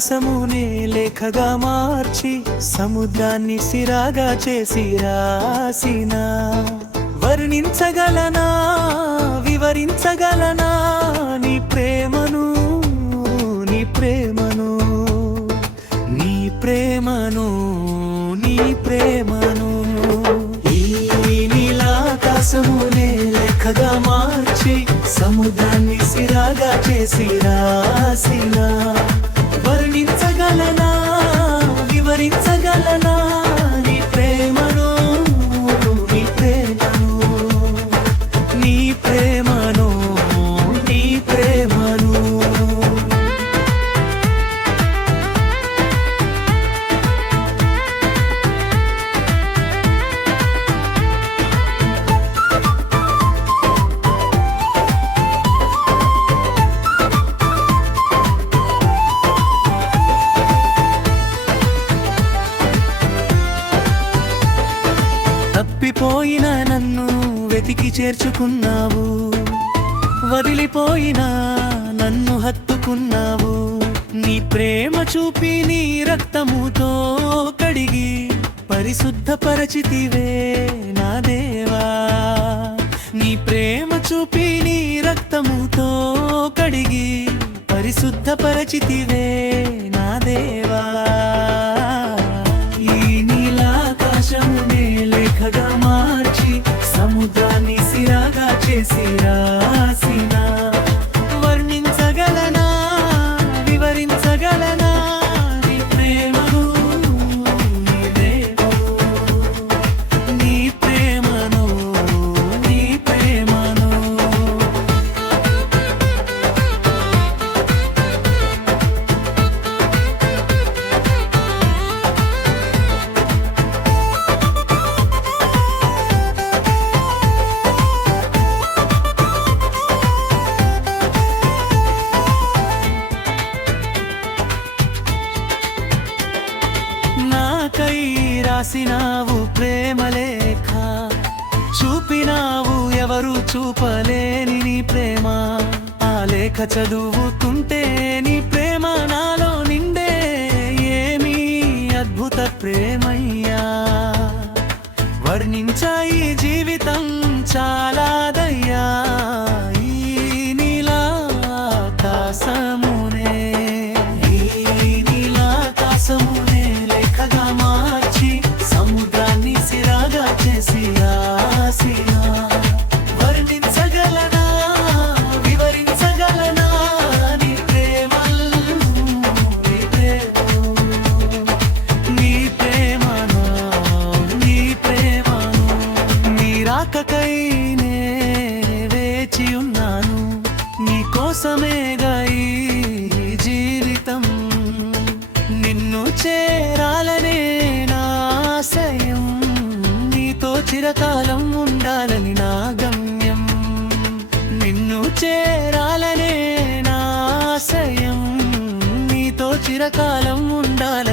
ఆకాశమునే లేఖగా మార్చి సముద్రాన్ని సిరాగా చేసి రాసిన వర్ణించగలనా వివరించగలనా నీ ప్రేమను నీ ప్రేమను నీ ప్రేమను నీ ప్రేమను ఈ నీలాకాశమునే లేఖగా మార్చి సముద్రాన్ని సిరాగా చేసి రాసిన వర్ణించగలనా వివరించగలనా నీ ప్రేమను నీ ప్రేమను నీ ప్రేమను నీ ప్రేమను తప్పిపోయిన నన్ను వెతికి చేర్చుకున్నావు వదిలిపోయిన నన్ను హత్తుకున్నావు నీ ప్రేమ చూపి నీ రక్తముతో కడిగి పరిశుద్ధపరచితివే నా దేవా నీ ప్రేమ చూపి నీ రక్తముతో కడిగి పరిశుద్ధపరచితివే నా దేవా ఈ నీలాకాశమునే లేఖగా మార్చి సముద్రాన్ని సిరాగా చేసి రాసిన వర్ణించగలనా వివరించగలనా నీ ప్రేమను నీ ప్రేమను నీ ప్రేమను నీ ప్రేమను నాకై రాసినావు ప్రేమలేఖ చూపినావు ఎవరు చూపలేని నీ ప్రేమ ఆ లేఖ చదువుతుంటే నీ ప్రేమ నాలో నిండే ఏమీ అద్భుత ప్రేమయ్యా వర్ణించా ఈ జీవితం చాలాదయ్యా ఈ నీలాకాశమునే ఈ నీలాకాశమునే లేఖగా మార్చి సముద్రాన్ని సిరాగా చేసి రాసిన వర్ణించగలనా వివరించగలనా నీ ప్రేమను నీ ప్రేమను నీ ప్రేమను నీ ప్రేమను నీ రాకకై నే వేచి ఉన్నాను నీ కోసమేగా ఈ జీవితం నిన్ను చేరాలనే నా ఆశయం నీతో చిరకాలం ఉండాలని నా గమ్యం నిన్ను చేరాలనే నా ఆశయం నీతో చిరకాలం ఉండాలని